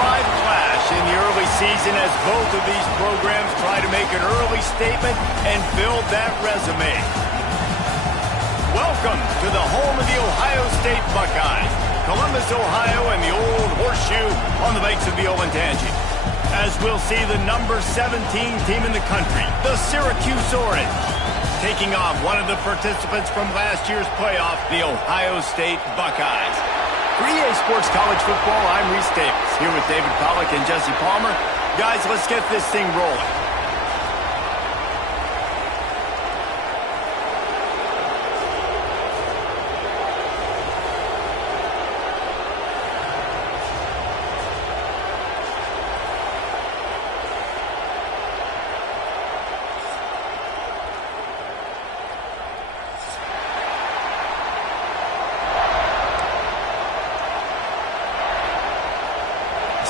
clash in the early season as both of these programs try to make an early statement and build that resume. Welcome to the home of the Ohio State Buckeyes, Columbus, Ohio, and the old horseshoe on the banks of the Olentangy. As we'll see the number 17 team in the country, the Syracuse Orange, taking on one of the participants from last year's playoff, the Ohio State Buckeyes. For EA Sports College Football, I'm Reese Davis, here with David Pollack and Jesse Palmer. Guys, let's get this thing rolling.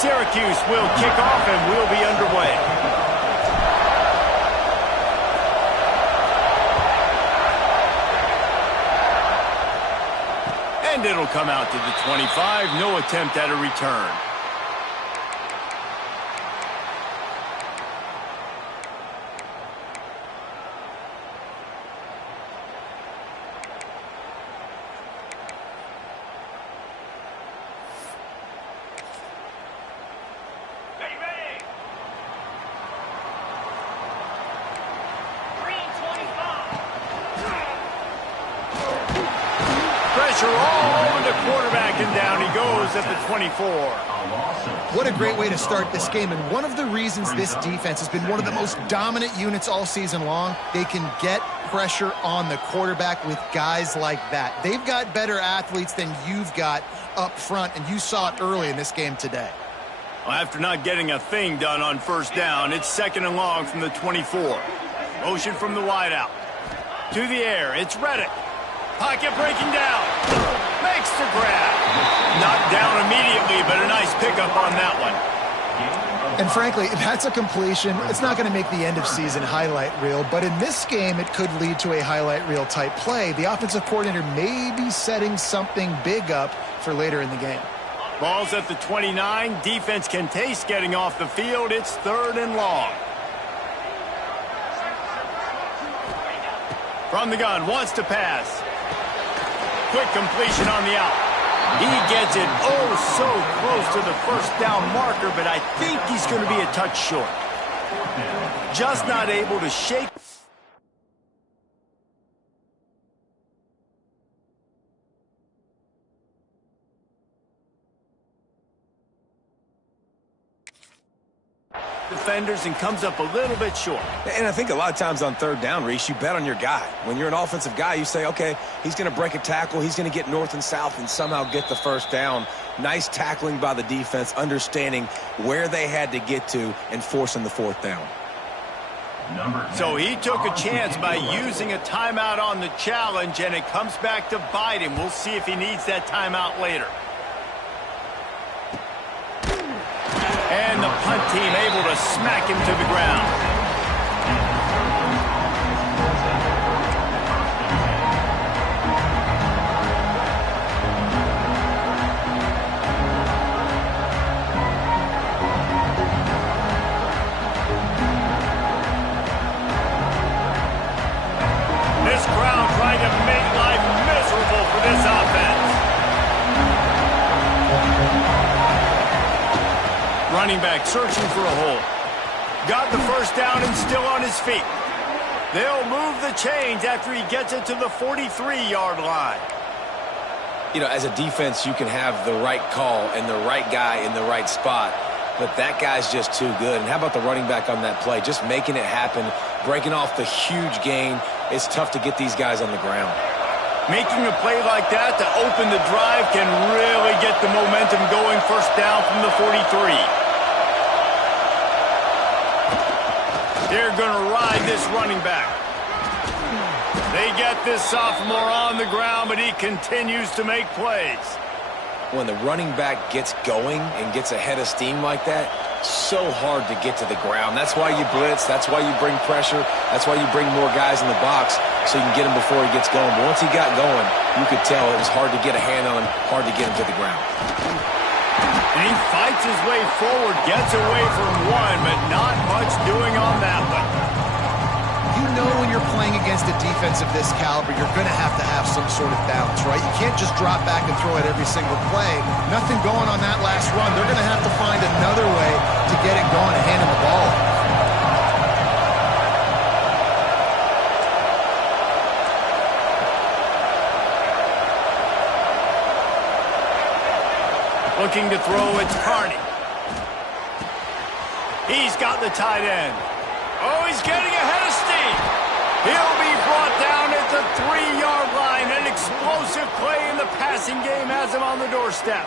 Syracuse will kick off and we'll be underway. And it'll come out to the 25. No attempt at a return. All on the quarterback, and down he goes at the 24. What a great way to start this game, and one of the reasons this defense has been one of the most dominant units all season long, they can get pressure on the quarterback with guys like that. They've got better athletes than you've got up front, and you saw it early in this game today. Well, after not getting a thing done on first down, it's second and long from the 24. Motion from the wideout. To the air, it's Reddick. Pocket breaking down. Makes the grab. Knocked down immediately, but a nice pickup on that one. And frankly, that's a completion. It's not going to make the end of season highlight reel, but in this game, it could lead to a highlight reel type play. The offensive coordinator may be setting something big up for later in the game. Ball's at the 29. Defense can taste getting off the field. It's third and long. From the gun, wants to pass. Quick completion on the out. He gets it so close to the first down marker, but I think he's going to be a touch short. Just not able to shake. Defenders and comes up a little bit short. And I think a lot of times on third down, Reese, you bet on your guy. When you're an offensive guy, you say, okay, he's going to break a tackle, he's going to get north and south and somehow get the first down. Nice tackling by the defense, understanding where they had to get to and forcing the fourth down. So he took a chance by using a timeout on the challenge, and it comes back to bite him. We'll see if he needs that timeout later. And the punt team able to smack him to the ground. This crowd trying to make life miserable for this offense. Running back searching for a hole. Got the first down and still on his feet. They'll move the chains after he gets it to the 43-yard line. You know, as a defense, you can have the right call and the right guy in the right spot, but that guy's just too good. And how about the running back on that play? Just making it happen, breaking off the huge gain. It's tough to get these guys on the ground. Making a play like that to open the drive can really get the momentum going. First down from the 43. They're going to ride this running back. They get this sophomore on the ground, but he continues to make plays. When the running back gets going and gets ahead of steam like that, so hard to get to the ground. That's why you blitz. That's why you bring pressure. That's why you bring more guys in the box so you can get him before he gets going. But once he got going, you could tell it was hard to get a hand on him, hard to get him to the ground. And he fights his way forward, gets away from one, but not much doing on that one. You know when you're playing against a defense of this caliber, you're going to have some sort of balance, right? You can't just drop back and throw it every single play. Nothing going on that last run. They're going to have to find another way to get it going and hand him the ball. Looking to throw, it's Carney. He's got the tight end. Oh, he's getting ahead of steam. He'll be brought down at the 3-yard line. An explosive play in the passing game has him on the doorstep.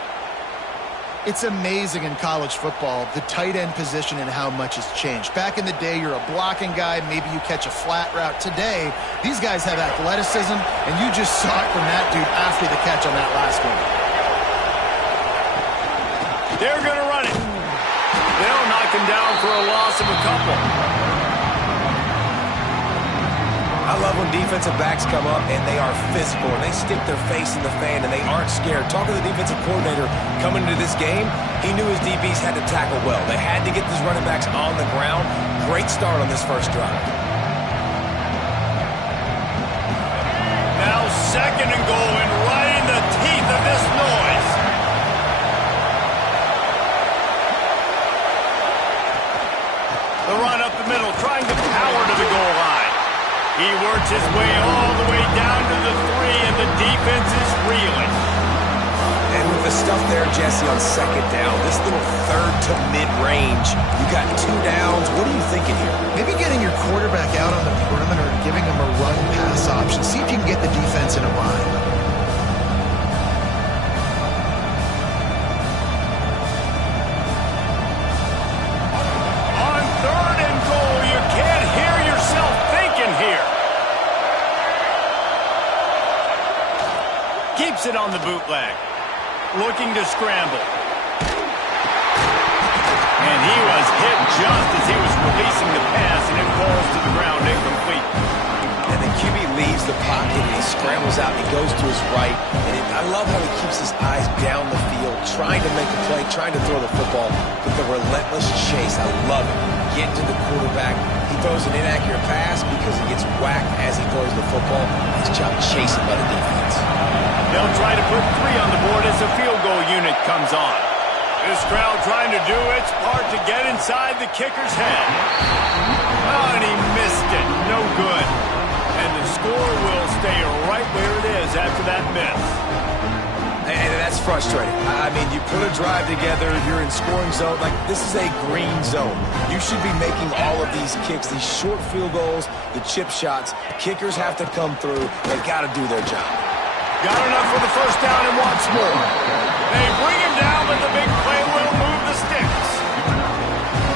It's amazing in college football, the tight end position and how much has changed. Back in the day, you're a blocking guy. Maybe you catch a flat route. Today, these guys have athleticism, and you just saw it from that dude after the catch on that last one. They're going to run it. They'll knock him down for a loss of a couple. I love when defensive backs come up and they are physical and they stick their face in the fan and they aren't scared. Talking to the defensive coordinator coming into this game, he knew his DBs had to tackle well. They had to get these running backs on the ground. Great start on this first drive. Now 2nd and goal and right in the teeth of this noise. The run up the middle, trying to power to the goal line. He works his way all the way down to the 3, and the defense is reeling. And with the stuff there, Jesse, on 2nd down, this little 3rd to mid-range, you got 2 downs. What are you thinking here? Maybe getting your quarterback out on the perimeter and giving him a run-pass option. See if you can get the defense in a bind. Keeps it on the bootleg. Looking to scramble. And he was hit just as he was releasing the pass, and it falls to the ground incomplete. And the QB leaves the pocket, and he scrambles out, and he goes to his right. And I love how he keeps his eyes down the field, trying to make a play, trying to throw the football, but the relentless chase, I love it. Get to the quarterback. He throws an inaccurate pass because he gets whacked as he throws the football. His job chasing by the defense. They'll try to put 3 on the board as the field goal unit comes on. This crowd trying to do its part to get inside the kicker's head. Oh, and he missed it. No good. And the score will stay right where it is after that miss. And that's frustrating. I mean, you put a drive together, you're in scoring zone. Like, this is a green zone. You should be making all of these kicks, these short field goals, the chip shots. Kickers have to come through. They've got to do their job. Got enough for the first down and wants more. They bring him down, but the big play will move the sticks.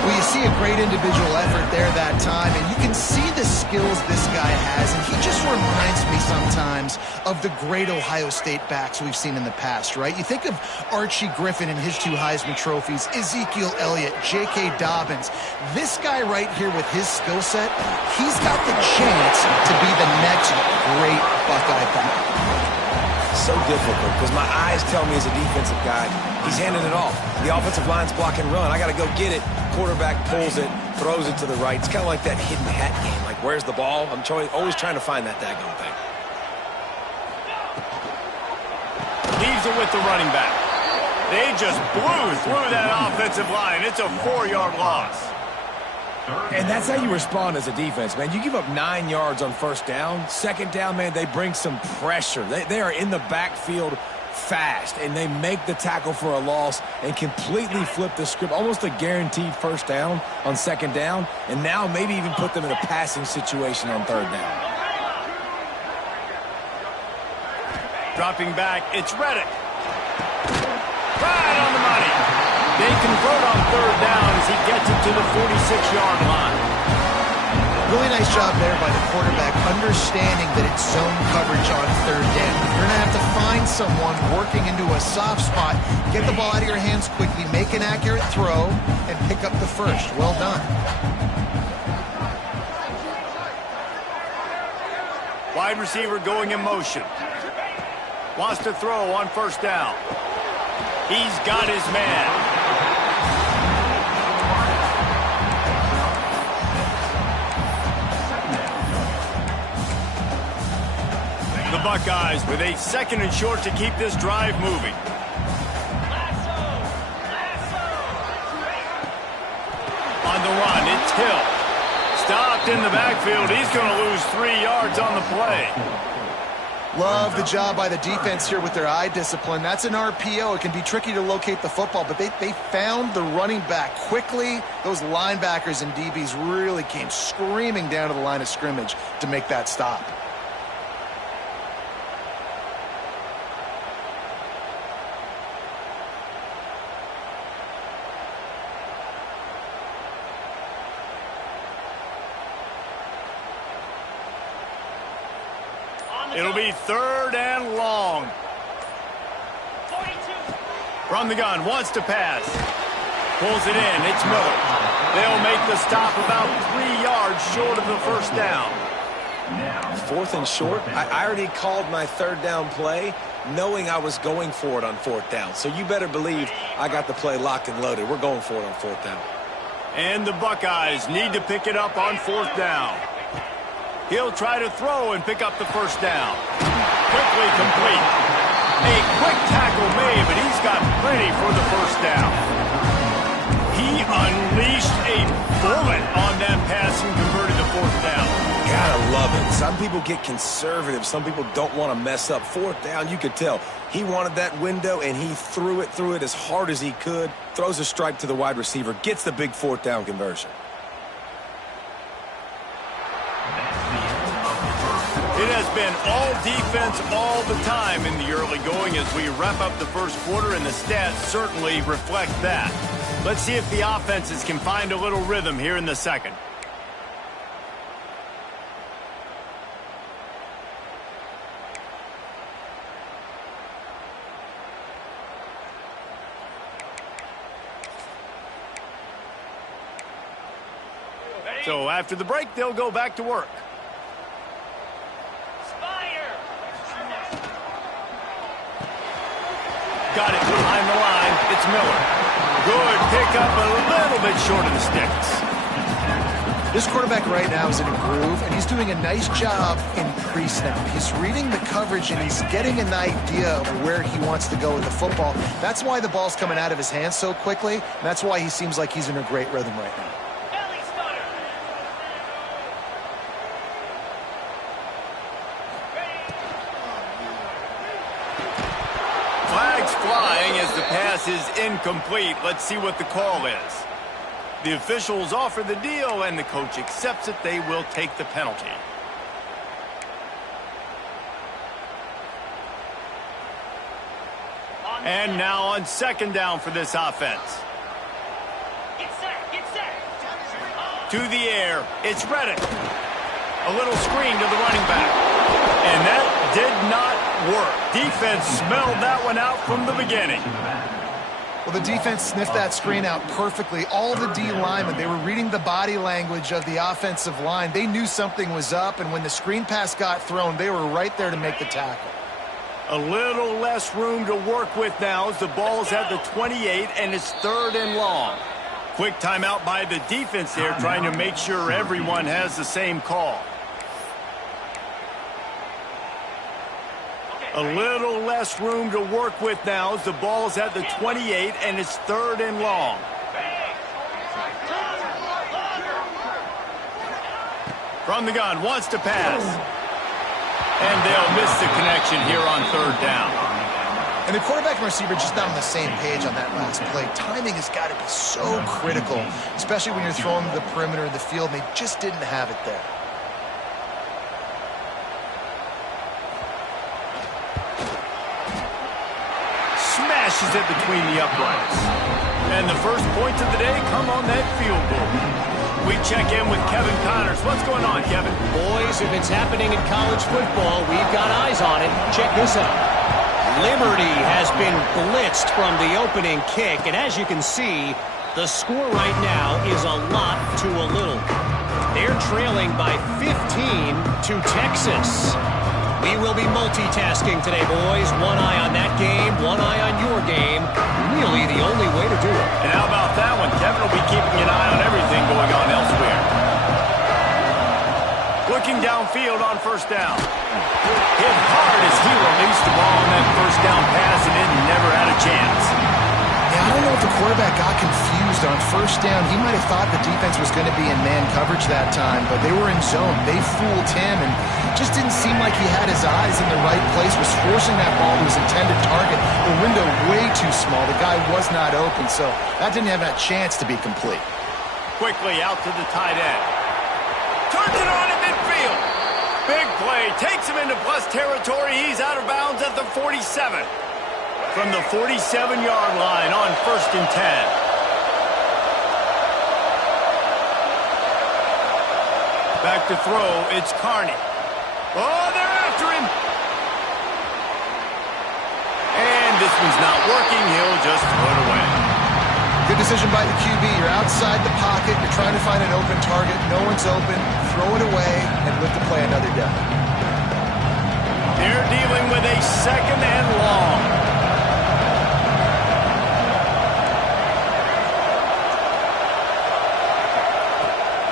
Well, you see a great individual effort there that time, and you can see the skills this guy has, and he just reminds me sometimes of the great Ohio State backs we've seen in the past, right? You think of Archie Griffin and his 2 Heisman trophies, Ezekiel Elliott, J.K. Dobbins. This guy right here with his skill set, he's got the chance to be the next great Buckeye back. So difficult because my eyes tell me as a defensive guy, he's handing it off. The offensive line's block and run. I got to go get it. Quarterback pulls it, throws it to the right. It's kind of like that hidden hat game. Like, where's the ball? I'm always trying to find that daggone thing. Leaves it with the running back. They just blew through that offensive line. It's a 4-yard loss. And that's how you respond as a defense, man. You give up 9 yards on 1st down. 2nd down, man, they bring some pressure. They are in the backfield fast, and they make the tackle for a loss and completely flip the script. Almost a guaranteed 1st down on 2nd down, and now maybe even put them in a passing situation on 3rd down. Dropping back, it's Reddick. Right on the money. They convert on 3rd down as he gets it to the 46-yard line. Really nice job there by the quarterback, understanding that it's zone coverage on 3rd down. You're going to have to find someone working into a soft spot, get the ball out of your hands quickly, make an accurate throw, and pick up the first. Well done. Wide receiver going in motion. Wants to throw on 1st down. He's got his man. The Buckeyes with a 2nd and short to keep this drive moving. On the run, it's Hill. Stopped in the backfield. He's going to lose 3 yards on the play. Love the job by the defense here with their eye discipline. That's an RPO. It can be tricky to locate the football, but they found the running back quickly. Those linebackers and DBs really came screaming down to the line of scrimmage to make that stop. It'll be 3rd and long. 42. From the gun, wants to pass. Pulls it in, it's Miller. They'll make the stop about 3 yards short of the 1st down. 4th and short? I already called my 3rd down play knowing I was going for it on 4th down. So you better believe I got the play locked and loaded. We're going for it on 4th down. And the Buckeyes need to pick it up on 4th down. He'll try to throw and pick up the 1st down. Quickly complete. A quick tackle made, but he's got plenty for the 1st down. He unleashed a bullet on that pass and converted the 4th down. Gotta love it. Some people get conservative. Some people don't want to mess up. 4th down, you could tell. He wanted that window, and he threw it as hard as he could. Throws a strike to the wide receiver. Gets the big 4th down conversion. It has been all defense all the time in the early going as we wrap up the 1st quarter, and the stats certainly reflect that. Let's see if the offenses can find a little rhythm here in the 2nd. So after the break, they'll go back to work. Got it behind the line. It's Miller. Good pickup, a little bit short of the sticks. This quarterback right now is in a groove, and he's doing a nice job in pre-snap. He's reading the coverage, and he's getting an idea of where he wants to go with the football. That's why the ball's coming out of his hands so quickly, and that's why he seems like he's in a great rhythm right now. Flying as the pass is incomplete. Let's see what the call is. The officials offer the deal, and the coach accepts it. They will take the penalty. And now on 2nd down for this offense. Get set. To the air. It's Reddick. A little screen to the running back. And that did not work. Defense smelled that one out from the beginning. Well, the defense sniffed that screen out perfectly. All the D linemen, they were reading the body language of the offensive line. They knew something was up, and when the screen pass got thrown, they were right there to make the tackle. A little less room to work with now as the ball's at the 28, and it's 3rd and long. Quick timeout by the defense there, trying to make sure everyone has the same call. A little less room to work with now as the ball's at the 28, and it's 3rd and long. From the gun, wants to pass. And they'll miss the connection here on 3rd down. And the quarterback and receiver just not on the same page on that last play. Timing has got to be so critical, especially when you're throwing to the perimeter of the field, and they just didn't have it there. Smashes it between the uprights. And the first points of the day come on that field goal. We check in with Kevin Connors. What's going on, Kevin? Boys, if it's happening in college football, we've got eyes on it. Check this out. Liberty has been blitzed from the opening kick, and as you can see, the score right now is a lot to a little. They're trailing by 15 to Texas. We will be multitasking today, boys. One eye on that game, one eye on your game. Looking downfield on first down. Hit hard as he released the ball on that first down pass, and it never had a chance. Yeah, I don't know if the quarterback got confused on first down. He might have thought the defense was going to be in man coverage that time, but they were in zone. They fooled him, and just didn't seem like he had his eyes in the right place, was forcing that ball to his intended target. The window way too small. The guy was not open, so that didn't have that chance to be complete. Quickly out to the tight end. Turns it on at midfield. Big play. Takes him into plus territory. He's out of bounds at the 47. From the 47-yard line on 1st and 10. Back to throw. It's Carney. Oh, they're after him. And this one's not working. He'll just throw it away. Good decision by the QB. You're outside the pocket. You're trying to find an open target. No one's open. Throw it away and look to play another down. They're dealing with a 2nd and long.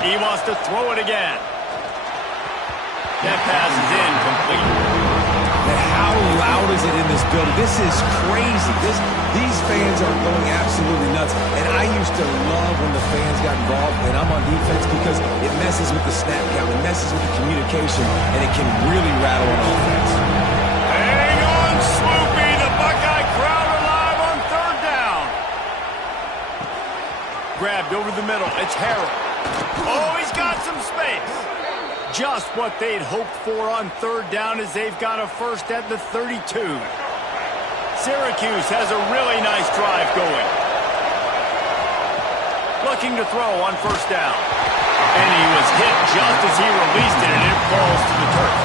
He wants to throw it again. That pass is incomplete. And how loud is it in this building? This is crazy. These fans are going absolutely nuts. And I used to love when the fans got involved, and I'm on defense, because it messes with the snap count, it messes with the communication, and it can really rattle an offense. Hang on, Swoopy. The Buckeye crowd alive on 3rd down. Grabbed over the middle. It's Harrell. Oh, he's got some space. Just what they'd hoped for on 3rd down, as they've got a first at the 32. Syracuse has a really nice drive going. Looking to throw on 1st down. And he was hit just as he released it, and it falls to the turf.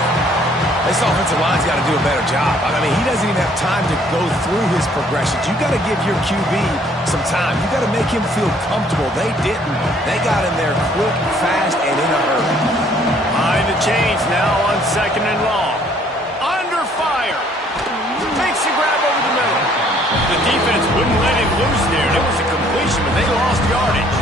This offensive line's got to do a better job. I mean, he doesn't even have time to go through his progressions. You got to give your QB some time. You got to make him feel comfortable. They didn't. They got in there quick, fast, and in a hurry. Behind the chains now on 2nd and long. Under fire. Makes a grab over the middle. The defense wouldn't let him loose there. It was a completion, but they lost yardage.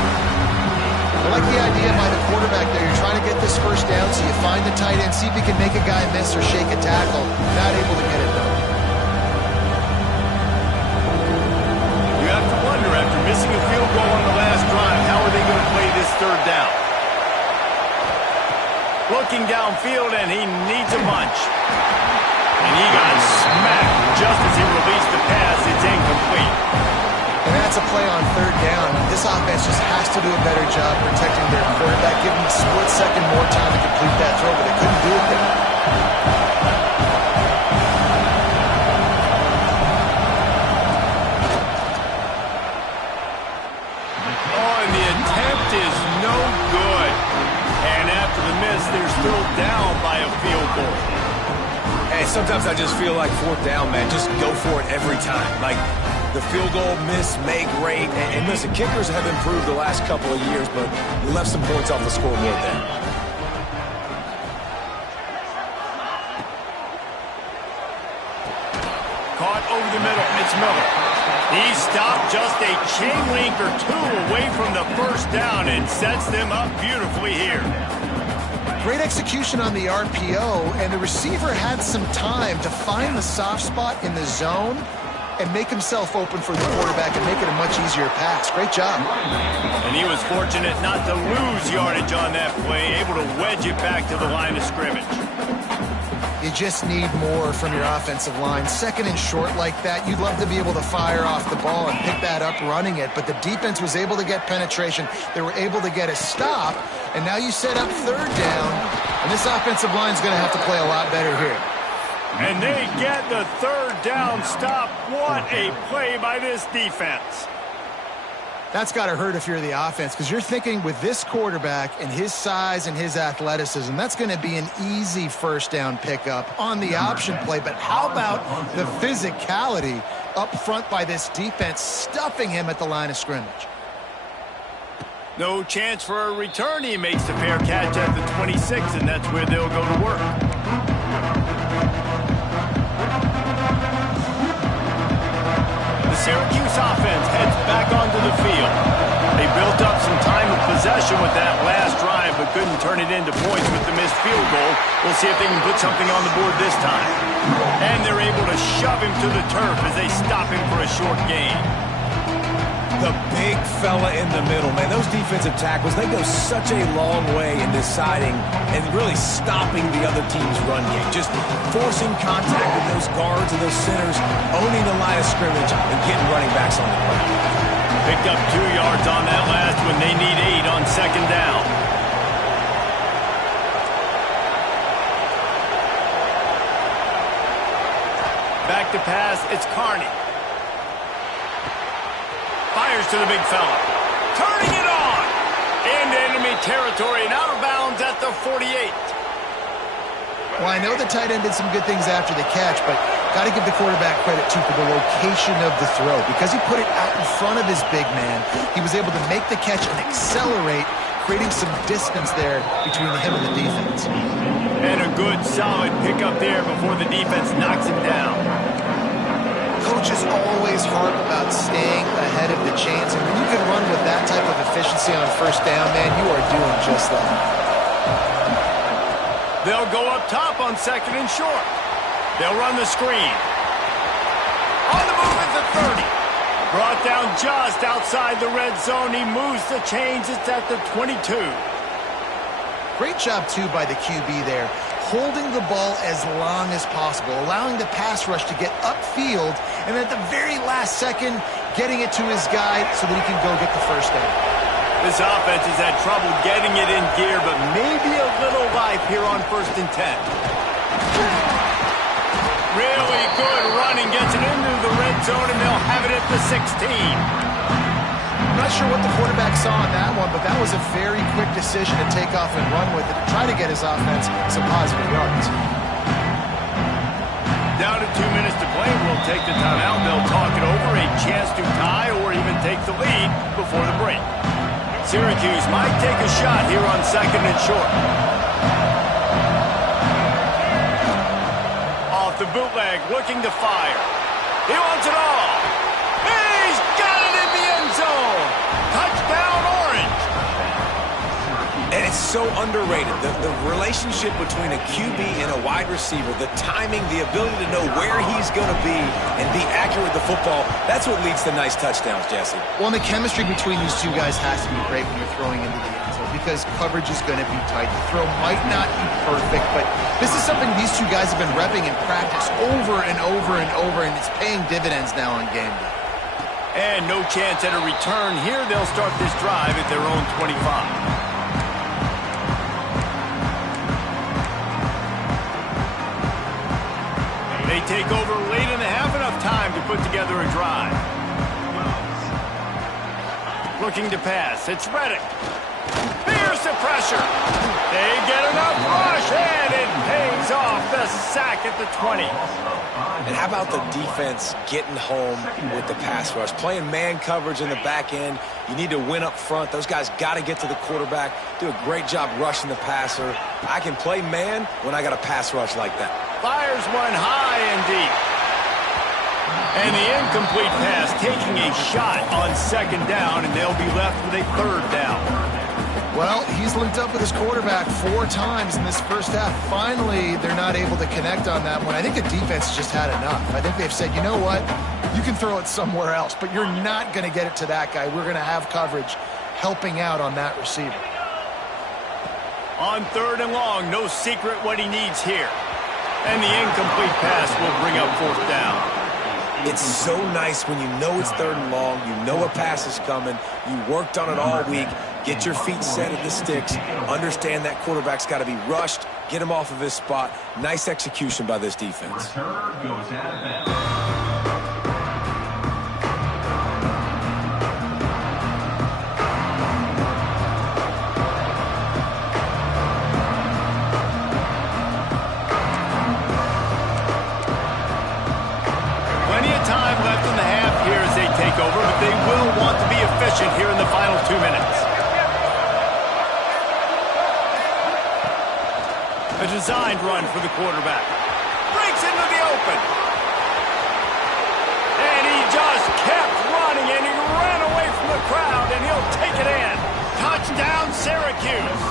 I like the idea by the quarterback there. You're trying to get this first down, so you find the tight end, see if he can make a guy miss or shake a tackle. Not able to get it done. You have to wonder, after missing a field goal on the last drive, how are they going to play this 3rd down? Looking downfield, and he needs a bunch. And he got smacked just as he released the pass. It's incomplete. And that's a play on 3rd down. This offense just has to do a better job protecting their quarterback, give him a split second more time to complete that throw, but they couldn't do it there. Oh, and the attempt is no good. And after the miss, they're still down by a field goal. Hey, sometimes I just feel like 4th down, man. Just go for it every time. Like, the field goal miss, make rate. And listen, kickers have improved the last couple of years, but you left some points off the scoreboard there. Caught over the middle. It's Miller. He stopped just a chain link or 2 away from the first down and sets them up beautifully here. Great execution on the RPO, and the receiver had some time to find the soft spot in the zone and make himself open for the quarterback and make it a much easier pass. Great job. And he was fortunate not to lose yardage on that play, able to wedge it back to the line of scrimmage. You just need more from your offensive line. 2nd and short like that, you'd love to be able to fire off the ball and pick that up running it, but the defense was able to get penetration. They were able to get a stop, and now you set up 3rd down, and this offensive line's going to have to play a lot better here. And they get the 3rd down stop. What a play by this defense. That's got to hurt if you're the offense, because you're thinking with this quarterback and his size and his athleticism, that's going to be an easy 1st down pickup on the option play. But how about the physicality up front by this defense, stuffing him at the line of scrimmage? No chance for a return. He makes the fair catch at the 26, and that's where they'll go to work. Syracuse offense heads back onto the field. They built up some time of possession with that last drive, but couldn't turn turn it into points with the missed field goal. We'll see if they can put something on the board this time. And they're able to shove him to the turf as they stop him for a short gain. The big fella in the middle, man. Those defensive tackles, they go such a long way in deciding and really stopping the other team's run game. Just forcing contact with those guards and those centers, owning the line of scrimmage, and getting running backs on the ground. Picked up 2 yards on that last one. They need 8 on second down. Back to pass, it's Carney. Fires to the big fella. Turning it on. Into enemy territory and out of bounds at the 48. Well, I know the tight end did some good things after the catch, but got to give the quarterback credit, too, for the location of the throw. Because he put it out in front of his big man, he was able to make the catch and accelerate, creating some distance there between him and the defense. And a good, solid pickup there before the defense knocks him down. Coaches always harp about staying ahead of the chains, and when you can run with that type of efficiency on first down, man, you are doing just that. They'll go up top on second and short. They'll run the screen. On the move at the 30. Brought down just outside the red zone. He moves the chains. It's at the 22. Great job, too, by the QB there, holding the ball as long as possible, allowing the pass rush to get upfield, and at the very last second, getting it to his guy so that he can go get the first down. This offense has had trouble getting it in gear, but maybe a little life here on 1st and 10. Really good running, gets it into the red zone, and they'll have it at the 16. I'm not sure what the quarterback saw on that one, but that was a very quick decision to take off and run with it to try to get his offense some positive yards. Down to 2 minutes to play. We'll take the timeout. They'll talk it over, a chance to tie or even take the lead before the break. Syracuse might take a shot here on second and short. Off the bootleg, looking to fire. He wants it all. He's got it in the end zone. Touchdown, Orange. And it's so underrated. The relationship between a QB and a wide receiver, the timing, the ability to know where he's going to be and be accurate with the football, that's what leads to nice touchdowns, Jesse. Well, and the chemistry between these two guys has to be great when you're throwing into the end zone because coverage is going to be tight. The throw might not be perfect, but this is something these two guys have been repping in practice over and over and over, and it's paying dividends now on game day. And no chance at a return here. They'll start this drive at their own 25. They take over late in the half, enough time to put together a drive. Looking to pass, it's Reddick. Here's the pressure. They get enough rush, and it pays off the sack at the 20. And how about the defense getting home with the pass rush? Playing man coverage in the back end. You need to win up front. Those guys got to get to the quarterback, do a great job rushing the passer. I can play man when I got a pass rush like that. Fires one high and deep. And the incomplete pass taking a shot on second down, and they'll be left with a 3rd down. Well, he's linked up with his quarterback 4 times in this first half. Finally, they're not able to connect on that one. I think the defense just had enough. I think they've said, you know what? You can throw it somewhere else, but you're not going to get it to that guy. We're going to have coverage helping out on that receiver. On 3rd and long, no secret what he needs here. And the incomplete pass will bring up 4th down. It's so nice when you know it's 3rd and long, you know a pass is coming, you worked on it all week, get your feet set at the sticks, understand that quarterback's got to be rushed, get him off of his spot. Nice execution by this defense. Returner goes out of bounds. Time left in the half here as they take over, but they will want to be efficient here in the final 2 minutes. A designed run for the quarterback. Breaks into the open. And he just kept running, and he ran away from the crowd, and he'll take it in. Touchdown, Syracuse.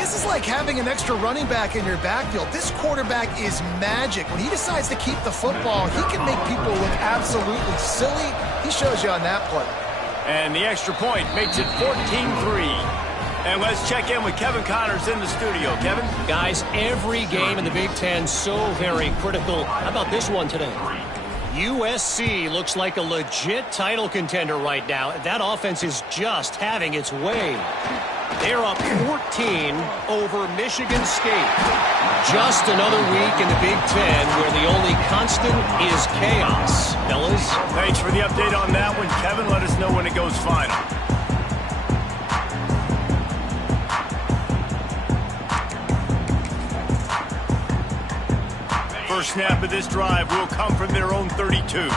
This is like having an extra running back in your backfield. This quarterback is magic. When he decides to keep the football, he can make people look absolutely silly. He shows you on that play. And the extra point makes it 14-3. And let's check in with Kevin Connors in the studio. Kevin? Guys, every game in the Big Ten so very critical. How about this one today? USC looks like a legit title contender right now. That offense is just having its way. They're up 14 over Michigan State. Just another week in the Big Ten where the only constant is chaos. Fellas? Thanks for the update on that one, Kevin. Let us know when it goes final. First snap of this drive will come from their own 32.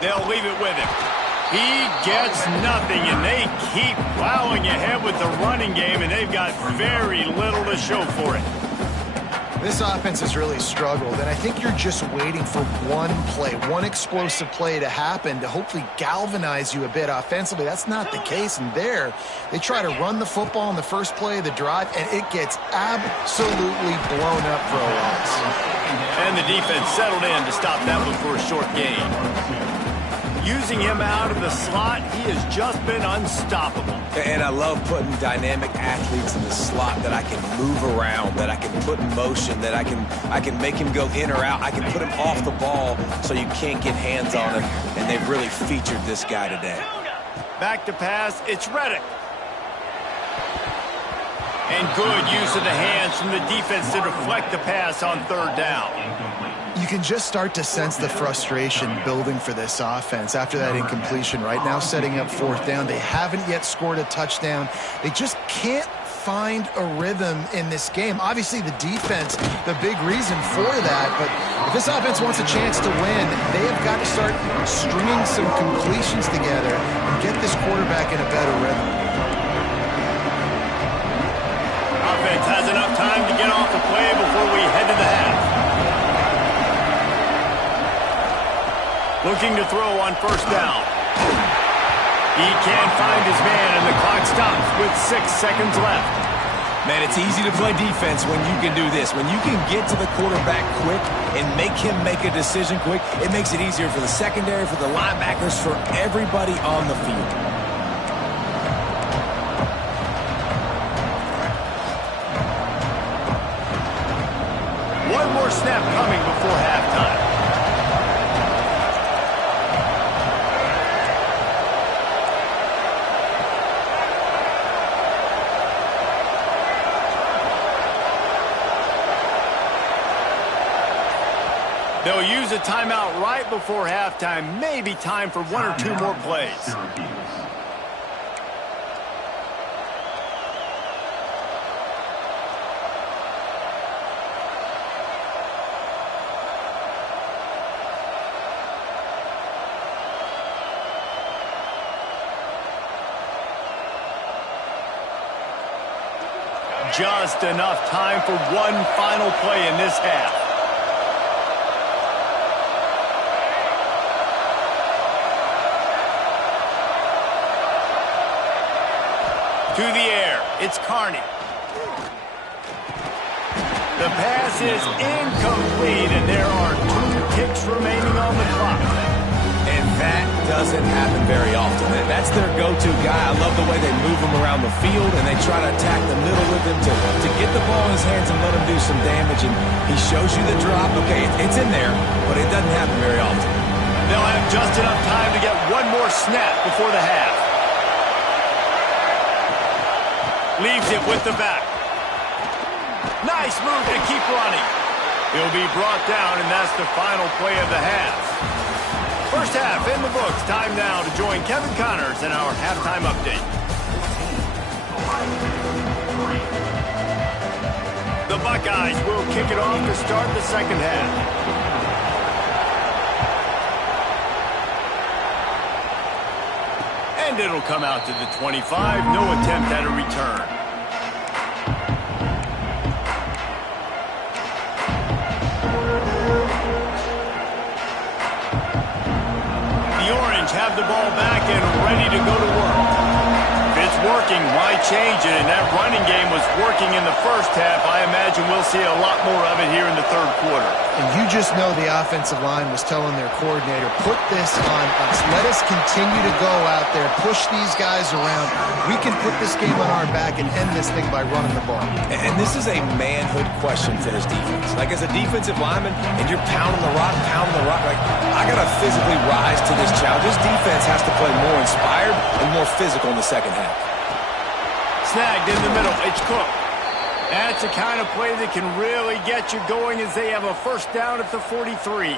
They'll leave it with him. He gets nothing, and they keep plowing ahead with the running game, and they've got very little to show for it. This offense has really struggled, and I think you're just waiting for one play, one explosive play to happen to hopefully galvanize you a bit offensively. That's not the case, and there they try to run the football in the first play of the drive, and it gets absolutely blown up for a loss. And the defense settled in to stop that one for a short gain. Using him out of the slot, he has just been unstoppable. And I love putting dynamic athletes in the slot that I can move around, that I can put in motion, that I can make him go in or out. I can put him off the ball so you can't get hands on him. And they've really featured this guy today. Back to pass, it's Reddick. And good use of the hands from the defense to deflect the pass on third down. You can just start to sense the frustration building for this offense after that incompletion. Right now setting up fourth down. They haven't yet scored a touchdown. They just can't find a rhythm in this game. Obviously the defense, the big reason for that, but if this offense wants a chance to win, they have got to start stringing some completions together and get this quarterback in a better rhythm. Offense has enough time to get off the play before we head to the half. Looking to throw on first down. He can't find his man, and the clock stops with 6 seconds left. Man, it's easy to play defense when you can do this. When you can get to the quarterback quick and make him make a decision quick, it makes it easier for the secondary, for the linebackers, for everybody on the field. One more snap coming before halftime. They'll use a timeout right before halftime. Maybe time for one or two more plays. Just enough time for one final play in this half. To the air, it's Carney. The pass is incomplete, and there are 2 kicks remaining on the clock. And that doesn't happen very often. That's their go-to guy. I love the way they move him around the field, and they try to attack the middle with him to get the ball in his hands and let him do some damage. And he shows you the drop. Okay, it's in there, but it doesn't happen very often. They'll have just enough time to get one more snap before the half. Leaves it with the back. Nice move to keep running. He'll be brought down, and that's the final play of the half. First half in the books. Time now to join Kevin Connors in our halftime update. The Buckeyes will kick it off to start the second half. And it'll come out to the 25. No attempt at a return. The Orange have the ball back and ready to go to work. It's work thinking, why change it? And that running game was working in the first half. I imagine we'll see a lot more of it here in the third quarter. And you just know the offensive line was telling their coordinator, put this on us. Let us continue to go out there, push these guys around. We can put this game on our back and end this thing by running the ball. And this is a manhood question for this defense. Like, as a defensive lineman, and you're pounding the rock, like, I got to physically rise to this challenge. This defense has to play more inspired and more physical in the second half. Snagged in the middle. It's Cook. That's the kind of play that can really get you going as they have a first down at the 43.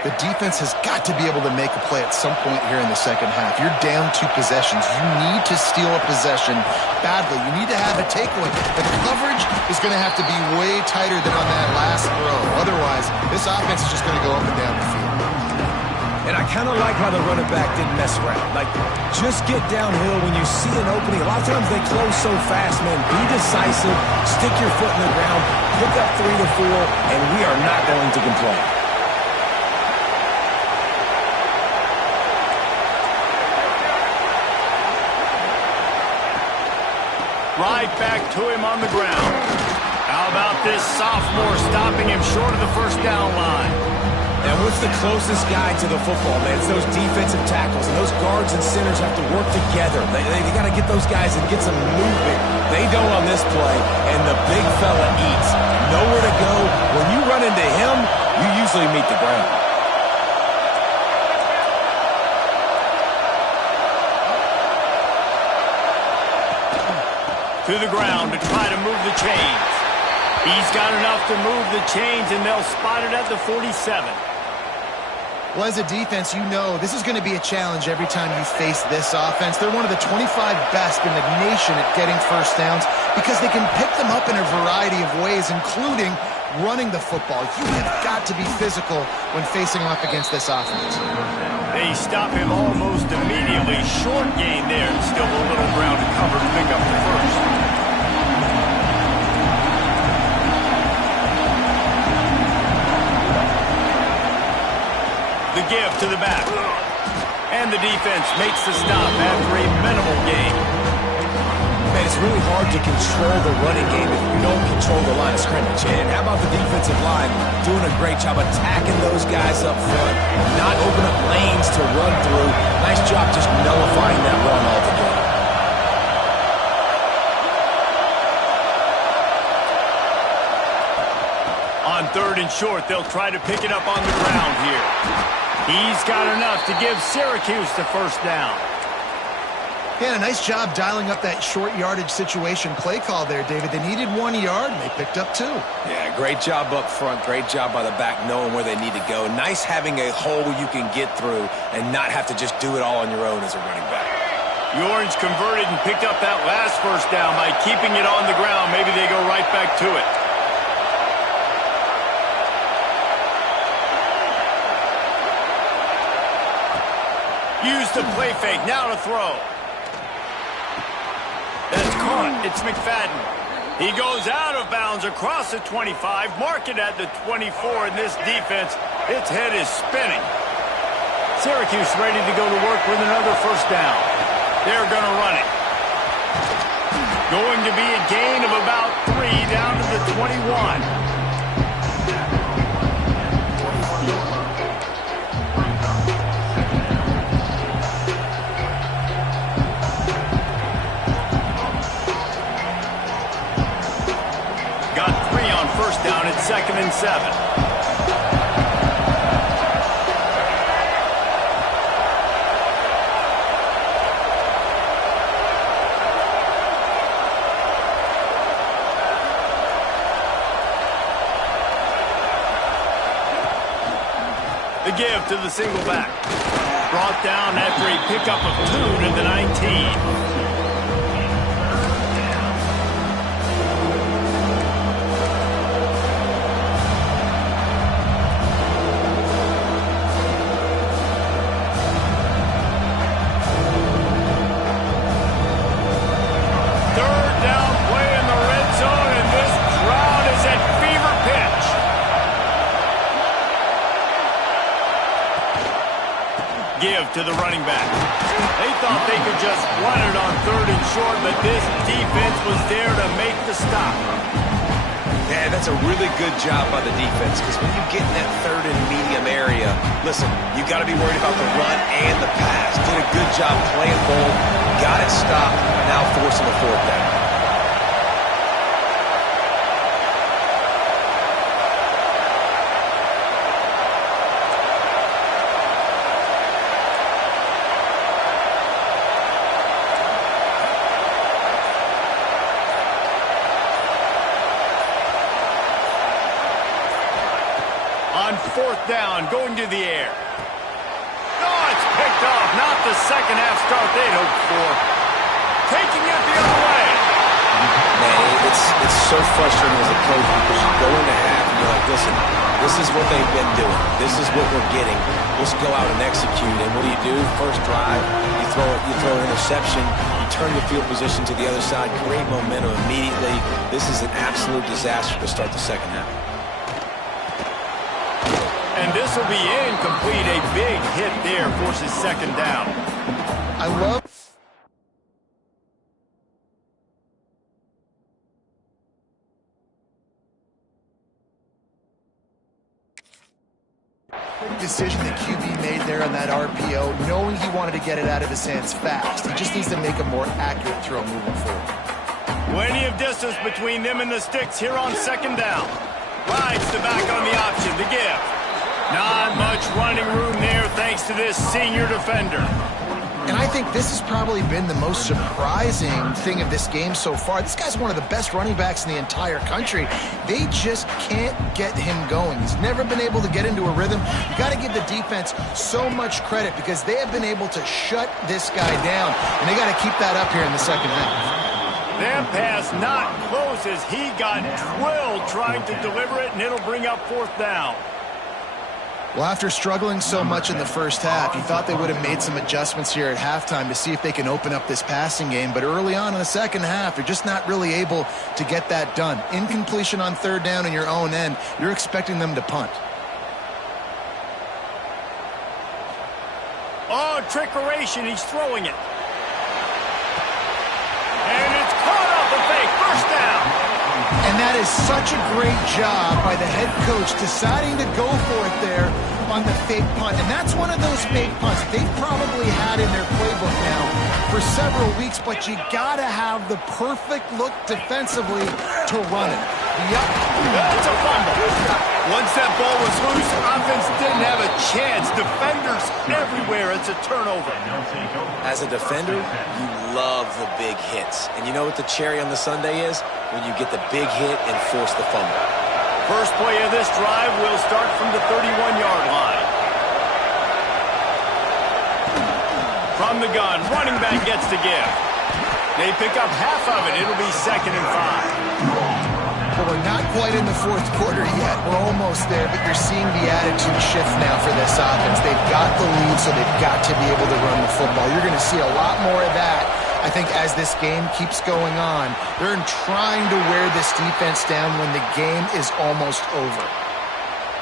The defense has got to be able to make a play at some point here in the second half. You're down 2 possessions. You need to steal a possession badly. You need to have a takeaway. The coverage is going to have to be way tighter than on that last throw. Otherwise, this offense is just going to go up and down the field. And I kind of like how the running back didn't mess around. Like, just get downhill when you see an opening. A lot of times they close so fast, man. Be decisive, stick your foot in the ground, pick up 3 to 4, and we are not going to complain. Right back to him on the ground. How about this sophomore stopping him short of the first down line? And what's the closest guy to the football, man? It's those defensive tackles, and those guards and centers have to work together. They got to get those guys and get some movement. They don't on this play, and the big fella eats. Nowhere to go. When you run into him, you usually meet the ground. To the ground to try to move the chains. He's got enough to move the chains, and they'll spot it at the 47. Well, as a defense, you know this is going to be a challenge every time you face this offense. They're one of the 25 best in the nation at getting first downs because they can pick them up in a variety of ways, including running the football. You have got to be physical when facing off against this offense. They stop him almost immediately. Short gain there, and still a little ground to cover to pick up the first. The give to the back. And the defense makes the stop after a minimal gain. Man, it's really hard to control the running game if you don't control the line of scrimmage. And how about the defensive line doing a great job attacking those guys up front, not open up lanes to run through. Nice job just nullifying that run altogether. On 3rd and short, they'll try to pick it up on the ground here. He's got enough to give Syracuse the first down. Yeah, a nice job dialing up that short yardage situation play call there, David. They needed 1 yard, and they picked up 2. Yeah, great job up front. Great job by the back knowing where they need to go. Nice having a hole you can get through and not have to just do it all on your own as a running back. The Orange converted and picked up that last first down by keeping it on the ground. Maybe they go right back to it. Use the play fake. Now to throw. That's caught. It's McFadden. He goes out of bounds across the 25. Mark it at the 24. In this defense, its head is spinning. Syracuse ready to go to work with another first down. They're going to run it. Going to be a gain of about 3 down to the 21. First down at 2nd and 7. The give to the single back. Brought down after a pickup of 2 to the 19. Give to the running back. They thought they could just run it on 3rd and short, but this defense was there to make the stop. Yeah, that's a really good job by the defense, because when you get in that 3rd and medium area, listen, you got to be worried about the run and the pass. Did a good job playing both, got it stopped, now forcing the 4th down. On 4th down, going to the air. Oh, it's picked off. Not the second half start they'd hoped for. Taking it the other way. Man, it's so frustrating as a coach, because you go into half and you're like, listen, this is what they've been doing. This is what we're getting. Let's go out and execute. And what do? First drive, you throw an interception, you turn the field position to the other side, create momentum immediately. This is an absolute disaster to start the second half. And this will be incomplete. A big hit there forces 2nd down. I love the decision that QB made there on that RPO, knowing he wanted to get it out of his hands fast. He just needs to make a more accurate throw moving forward. Plenty of distance between them and the sticks here on 2nd down. Rides the back on the option to give. Not much running room there thanks to this senior defender. And I think this has probably been the most surprising thing of this game so far. This guy's one of the best running backs in the entire country. They just can't get him going. He's never been able to get into a rhythm. You got to give the defense so much credit, because they have been able to shut this guy down, and they got to keep that up here in the second half. That pass not close as he got drilled trying to deliver it, and it'll bring up 4th down. Well, after struggling so much in the first half, you thought they would have made some adjustments here at halftime to see if they can open up this passing game. But early on in the second half, you're just not really able to get that done. Incompletion on 3rd down in your own end, you're expecting them to punt. Oh, trickeration. He's throwing it. And it's caught off the fake. 1st down. And that is such a great job by the head coach deciding to go for it there on the fake punt. And that's one of those fake punts they've probably had in their playbook now for several weeks, but you got to have the perfect look defensively to run it. Yep. It's a fumble. Once that ball was loose, offense didn't have a chance. Defenders everywhere. It's a turnover. As a defender, you love the big hits. And you know what the cherry on the sundae is? When you get the big hit and force the fumble. First play of this drive will start from the 31-yard line. From the gun, running back gets to give. They pick up half of it. It'll be 2nd and 5. Well, we're not quite in the 4th quarter yet. We're almost there, but you're seeing the attitude shift now for this offense. They've got the lead, so they've got to be able to run the football. You're going to see a lot more of that, I think, as this game keeps going on. They're trying to wear this defense down when the game is almost over.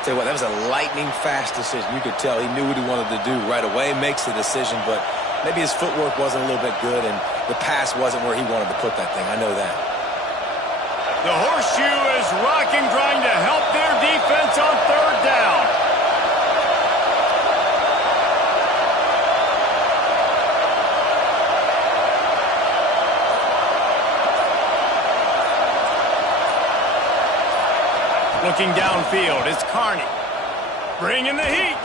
Tell you what, that was a lightning-fast decision. You could tell he knew what he wanted to do right away, makes the decision, but maybe his footwork wasn't a little bit good, and the pass wasn't where he wanted to put that thing. I know that. The horseshoe is rocking, trying to help their defense on 3rd down. Looking downfield, it's Carney. Bringing the heat.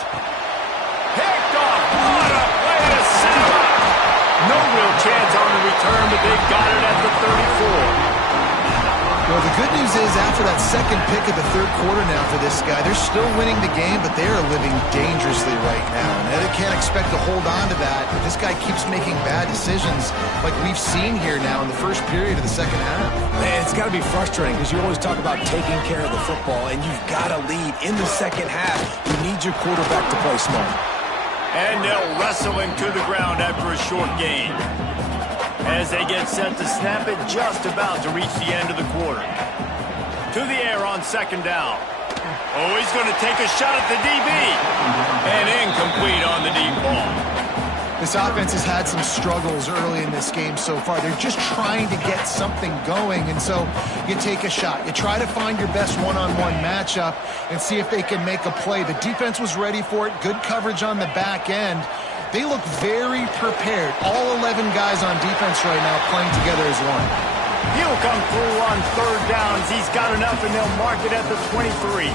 Picked off. What a play to set him up. No real chance on the return, but they got it at the 34. Well, the good news is after that second pick of the 3rd quarter now for this guy, they're still winning the game, but they are living dangerously right now. And they can't expect to hold on to that. But this guy keeps making bad decisions like we've seen here now in the first period of the second half. Man, it's got to be frustrating because you always talk about taking care of the football, and you've got to lead in the second half. You need your quarterback to play smart. And they'll wrestle him to the ground after a short gain. As they get set to snap it, just about to reach the end of the quarter. To the air on 2nd down. Oh, he's going to take a shot at the DB. And incomplete on the deep ball. This offense has had some struggles early in this game so far. They're just trying to get something going, and so you take a shot. You try to find your best one-on-one matchup and see if they can make a play. The defense was ready for it. Good coverage on the back end. They look very prepared. All 11 guys on defense right now playing together as one. He'll come through on third downs. He's got enough, and they'll mark it at the 23.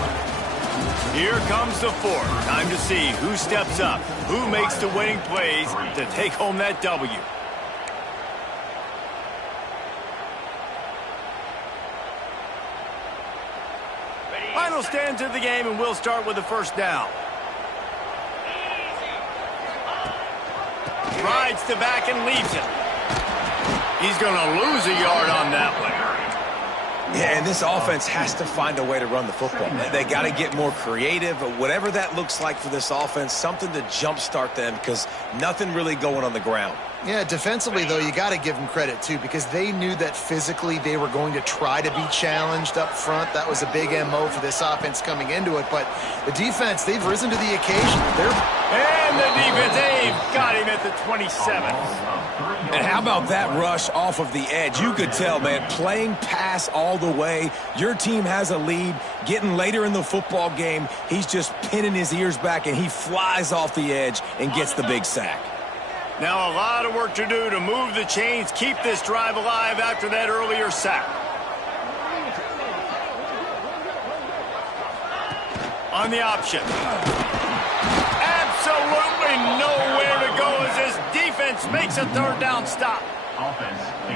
Here comes the fourth. Time to see who steps up, who makes the winning plays to take home that W. Final stands of the game, and we'll start with the first down. Rides the back and leaves it. He's going to lose a yard on that one. Yeah, and this offense has to find a way to run the football. They got to get more creative, whatever that looks like for this offense, something to jumpstart them because nothing really going on the ground. Yeah, defensively, though, you got to give them credit, too, because they knew that physically they were going to try to be challenged up front. That was a big MO for this offense coming into it. But the defense, they've risen to the occasion. And the defense, they've got him at the 27. And how about that rush off of the edge? You could tell, man, playing pass all the way. Your team has a lead. Getting later in the football game, he's just pinning his ears back, and he flies off the edge and gets the big sack. Now a lot of work to do to move the chains, keep this drive alive after that earlier sack. On the option. Absolutely nowhere to go as this defense makes a third down stop.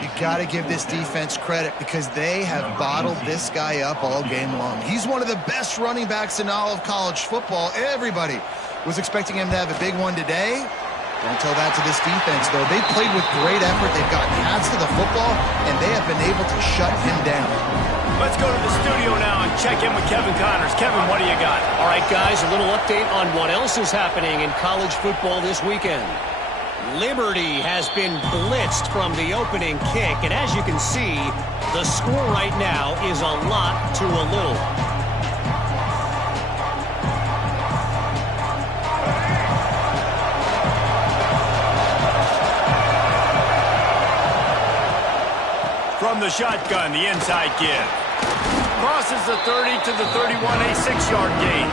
You got to give this defense credit because they have bottled this guy up all game long. He's one of the best running backs in all of college football. Everybody was expecting him to have a big one today. Don't tell that to this defense, though. They played with great effort. They've gotten paths to the football, and they have been able to shut him down. Let's go to the studio now and check in with Kevin Connors. Kevin, what do you got? All right, guys, a little update on what else is happening in college football this weekend. Liberty has been blitzed from the opening kick, and as you can see, the score right now is a lot to a little. From the shotgun, the inside give. Crosses the 30 to the 31, a 6-yard gain.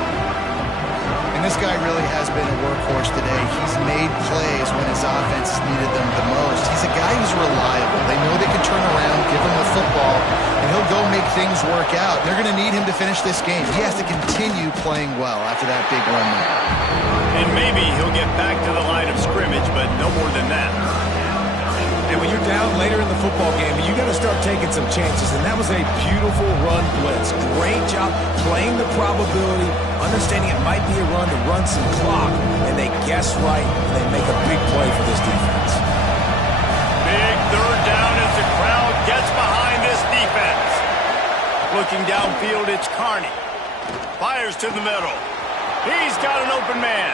And this guy really has been a workhorse today. He's made plays when his offense needed them the most. He's a guy who's reliable. They know they can turn around, give him the football, and he'll go make things work out. They're going to need him to finish this game. He has to continue playing well after that big run there. And maybe he'll get back to the line of scrimmage, but no more than that. And when you're down later in the football game, you got to start taking some chances. And that was a beautiful run blitz. Great job playing the probability, understanding it might be a run to run some clock. And they guess right, and they make a big play for this defense. Big third down as the crowd gets behind this defense. Looking downfield, it's Carney. Fires to the middle. He's got an open man.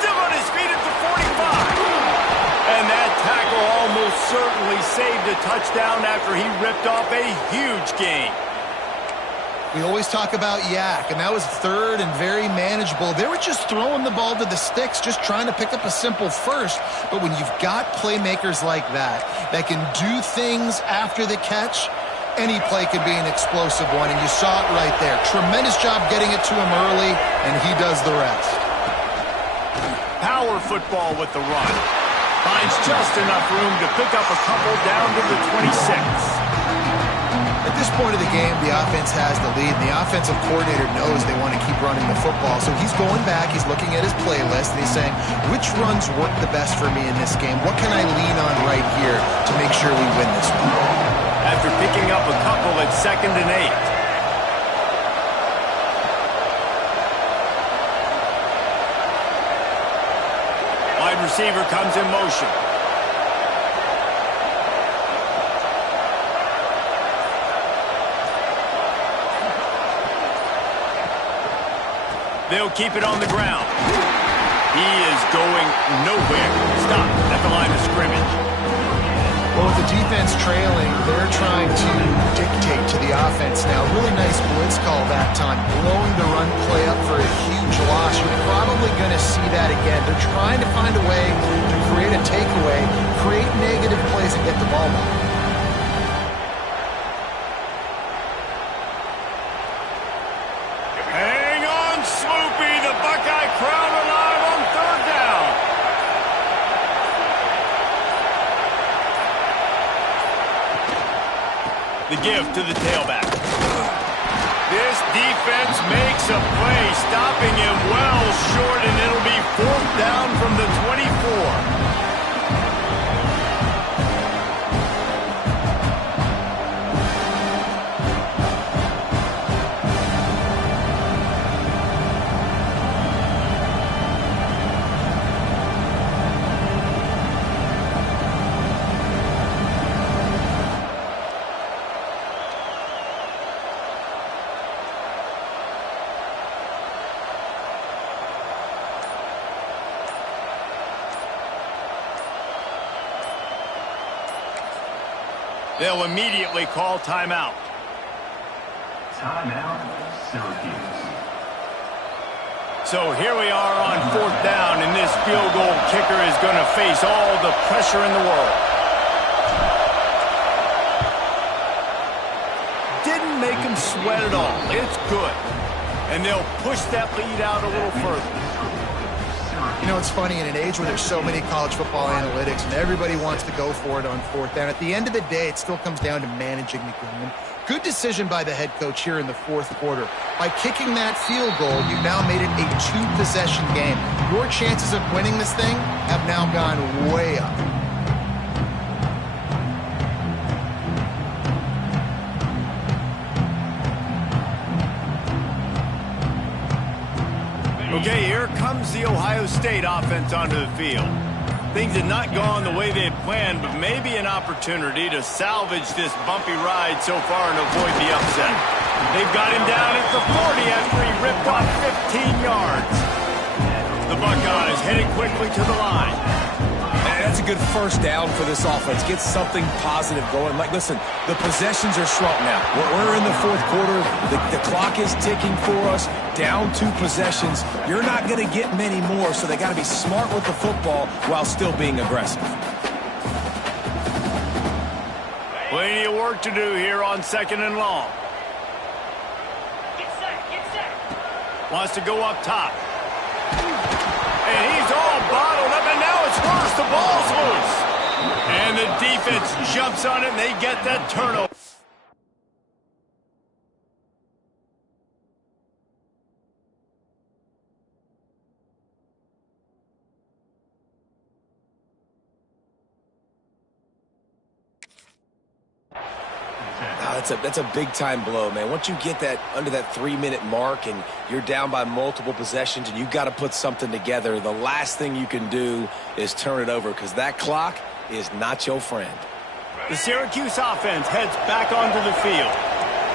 Still on his feet at the 45. And that tackle almost certainly saved a touchdown after he ripped off a huge gain. We always talk about Yak, and that was third and very manageable. They were just throwing the ball to the sticks, just trying to pick up a simple first. But when you've got playmakers like that can do things after the catch, any play could be an explosive one, and you saw it right there. Tremendous job getting it to him early, and he does the rest. Power football with the run. Finds just enough room to pick up a couple down to the 26. At this point of the game, the offense has the lead, and the offensive coordinator knows they want to keep running the football. So he's going back, he's looking at his playlist, and he's saying, which runs work the best for me in this game? What can I lean on right here to make sure we win this one? After picking up a couple at 2nd and 8. Receiver comes in motion. They'll keep it on the ground. He is going nowhere. Stop at the line of scrimmage. Well, with the defense trailing, they're trying to dictate to the offense now. Really nice blitz call that time, blowing the run play up for a huge loss. You're probably going to see that again. They're trying to find a way to create a takeaway, create negative plays, and get the ball back. Hang on, Sloopy. The Buckeye crowd alive on third down. The give to the tailback. This defense makes a play, stopping him well short, and it'll be fourth down from the 24. They'll immediately call timeout. Timeout, Syracuse. So here we are on fourth down, and this field goal kicker is going to face all the pressure in the world. Didn't make him sweat at all. It's good. And they'll push that lead out a little further. You know, it's funny, in an age where there's so many college football analytics and everybody wants to go for it on fourth down, at the end of the day, it still comes down to managing the game. Good decision by the head coach here in the fourth quarter. By kicking that field goal, you've now made it a two-possession game. Your chances of winning this thing have now gone way up. Okay, here comes the Ohio State offense onto the field. Things had not gone the way they had planned, but maybe an opportunity to salvage this bumpy ride so far and avoid the upset. They've got him down at the 40 after he ripped off 15 yards. The Buckeyes headed quickly to the line. That's a good first down for this offense. Get something positive going. Like, listen, the possessions are shrunk now. We're in the fourth quarter. The clock is ticking for us. Down 2 possessions. You're not going to get many more, so they got to be smart with the football while still being aggressive. Plenty of work to do here on second and long. Get set. Wants to go up top. And he's all bottled up, and now it's worse. The ball's loose. And the defense jumps on it, and they get that turnover. That's a big-time blow, man. Once you get that under that 3-minute mark and you're down by multiple possessions and you've got to put something together, the last thing you can do is turn it over because that clock is not your friend. The Syracuse offense heads back onto the field.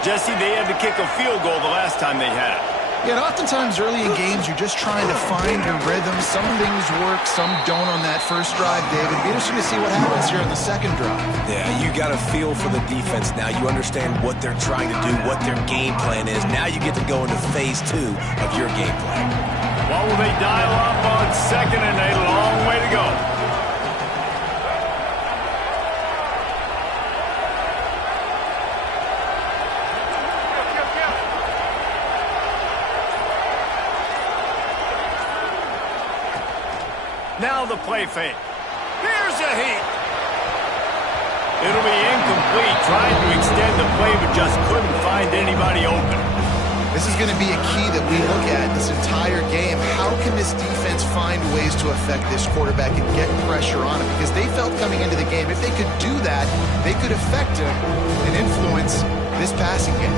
Jesse, they had to kick a field goal the last time they had it. Yeah, and oftentimes early in games, you're just trying to find your rhythm. Some things work, some don't on that first drive, David. It'll be interesting to see what happens here on the second drive. Yeah, you got a feel for the defense now. You understand what they're trying to do, what their game plan is. Now you get to go into phase 2 of your game plan. What will they dial up on second, and a long way to go. Now the play fake. Here's a heat. It'll be incomplete. Trying to extend the play, but just couldn't find anybody open. This is going to be a key that we look at this entire game. How can this defense find ways to affect this quarterback and get pressure on him? Because they felt coming into the game, if they could do that, they could affect him and influence this passing game.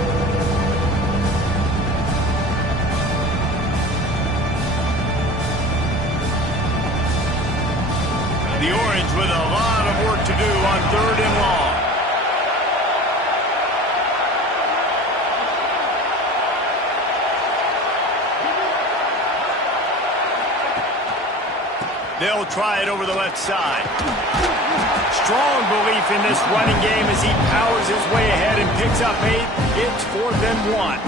The Orange with a lot of work to do on third and long. They'll try it over the left side. Strong belief in this running game as he powers his way ahead and picks up 8. It's 4th and 1.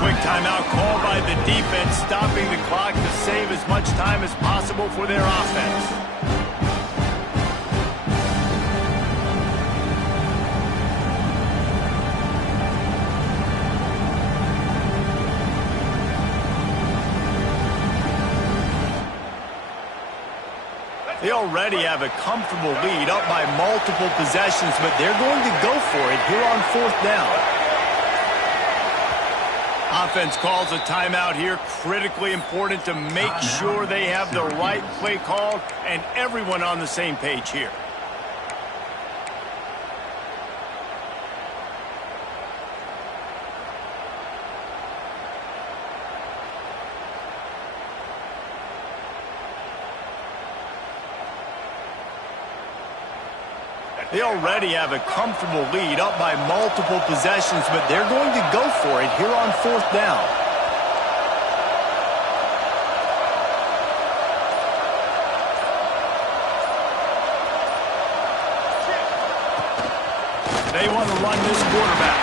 Quick timeout call by the defense, stopping the clock to save as much time as possible for their offense. They already have a comfortable lead, up by multiple possessions, but they're going to go for it here on 4th down. Offense calls a timeout here. Critically important to make sure they have the right play called and everyone on the same page here. They already have a comfortable lead, up by multiple possessions, but they're going to go for it here on 4th down. They want to run this quarterback.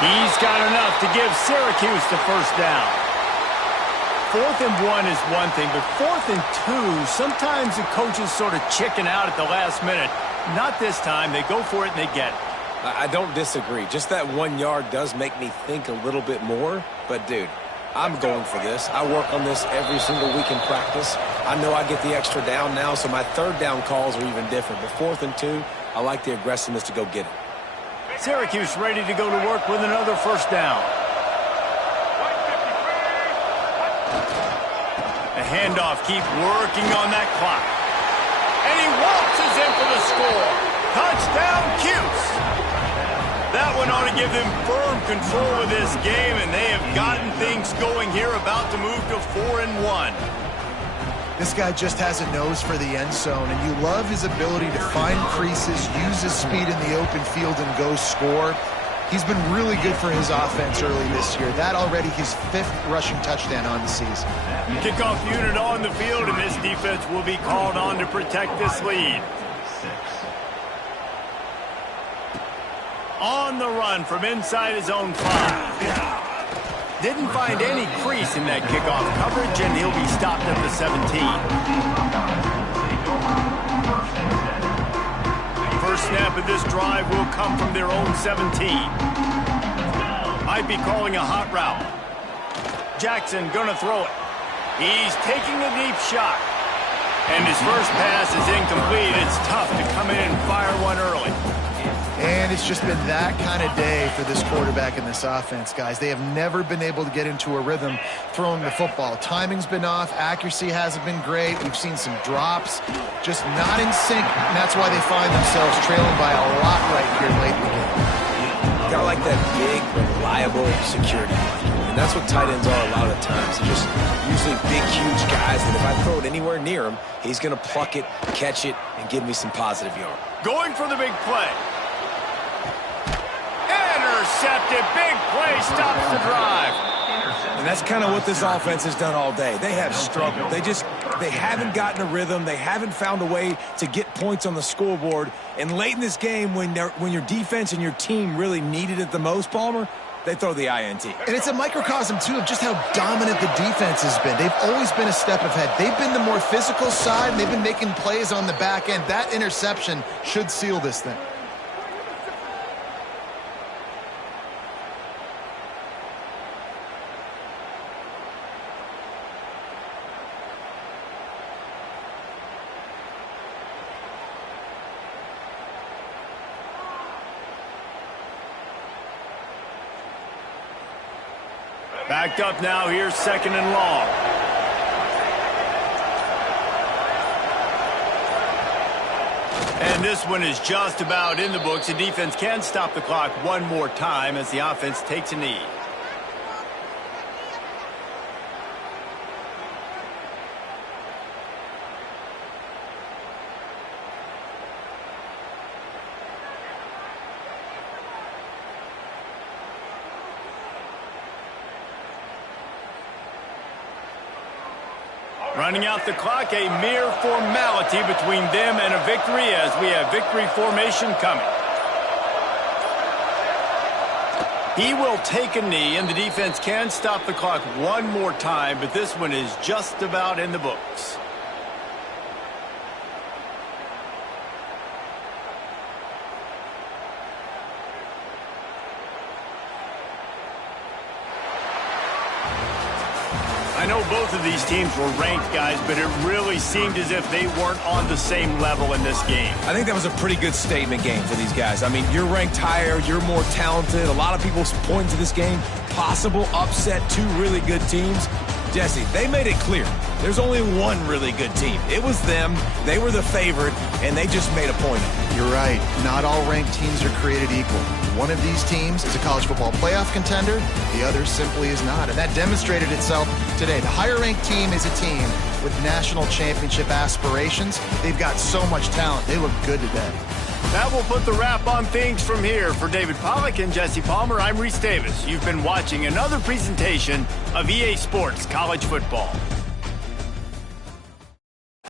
He's got enough to give Syracuse the 1st down. 4th and 1 is one thing, but 4th and 2, sometimes the coaches sort of chicken out at the last minute. Not this time. They go for it and they get it. I don't disagree. Just that 1 yard does make me think a little bit more. But, dude, I'm going for this. I work on this every single week in practice. I know I get the extra down now, so my 3rd down calls are even different. But 4th and 2, I like the aggressiveness to go get it. Syracuse ready to go to work with another 1st down. The handoff, keep working on that clock. And he waltzes in for the score. Touchdown, Cuse. That one ought to give them firm control of this game, and they have gotten things going here, about to move to 4 and 1. This guy just has a nose for the end zone, and you love his ability to find creases, use his speed in the open field, and go score. He's been really good for his offense early this year. That already his 5th rushing touchdown on the season. Kickoff unit on the field, and this defense will be called on to protect this lead. On the run from inside his own 5. Didn't find any crease in that kickoff coverage, and he'll be stopped at the 17. First snap of this drive will come from their own 17. Might be calling a hot route. Jackson gonna throw it. He's taking a deep shot. And his first pass is incomplete. It's tough to come in and fire one early. And it's just been that kind of day for this quarterback and this offense, guys. They have never been able to get into a rhythm throwing the football. Timing's been off. Accuracy hasn't been great. We've seen some drops, just not in sync, and that's why they find themselves trailing by a lot right here late in the game. Got like that big, reliable security blanket. And that's what tight ends are a lot of the times. They're just usually big, huge guys that if I throw it anywhere near him, he's going to pluck it, catch it, and give me some positive yard. Going for the big play. Intercepted. Big play stops the drive. And that's kind of what this offense has done all day. They have struggled. They haven't gotten a rhythm. They haven't found a way to get points on the scoreboard. And late in this game, when your defense and your team really needed it the most, Palmer, they throw the INT. And it's a microcosm, too, of just how dominant the defense has been. They've always been a step ahead. They've been the more physical side, and they've been making plays on the back end. That interception should seal this thing. Backed up now, here's 2nd and long. And this one is just about in the books. The defense can stop the clock one more time as the offense takes a knee. Running out the clock, a mere formality between them and a victory as we have victory formation coming. He will take a knee, and the defense can stop the clock one more time, but this one is just about in the books. I know both of these teams were ranked, guys, but it really seemed as if they weren't on the same level in this game. I think that was a pretty good statement game for these guys. I mean, you're ranked higher, you're more talented. A lot of people point to this game, possible upset, two really good teams. Jesse, they made it clear. There's only one really good team. It was them. They were the favorite, and they just made a point of it. You're right. Not all ranked teams are created equal. One of these teams is a college football playoff contender. The other simply is not. And that demonstrated itself today. The higher-ranked team is a team with national championship aspirations. They've got so much talent. They look good today. That will put the wrap on things from here. For David Pollack and Jesse Palmer, I'm Reese Davis. You've been watching another presentation of EA Sports College Football.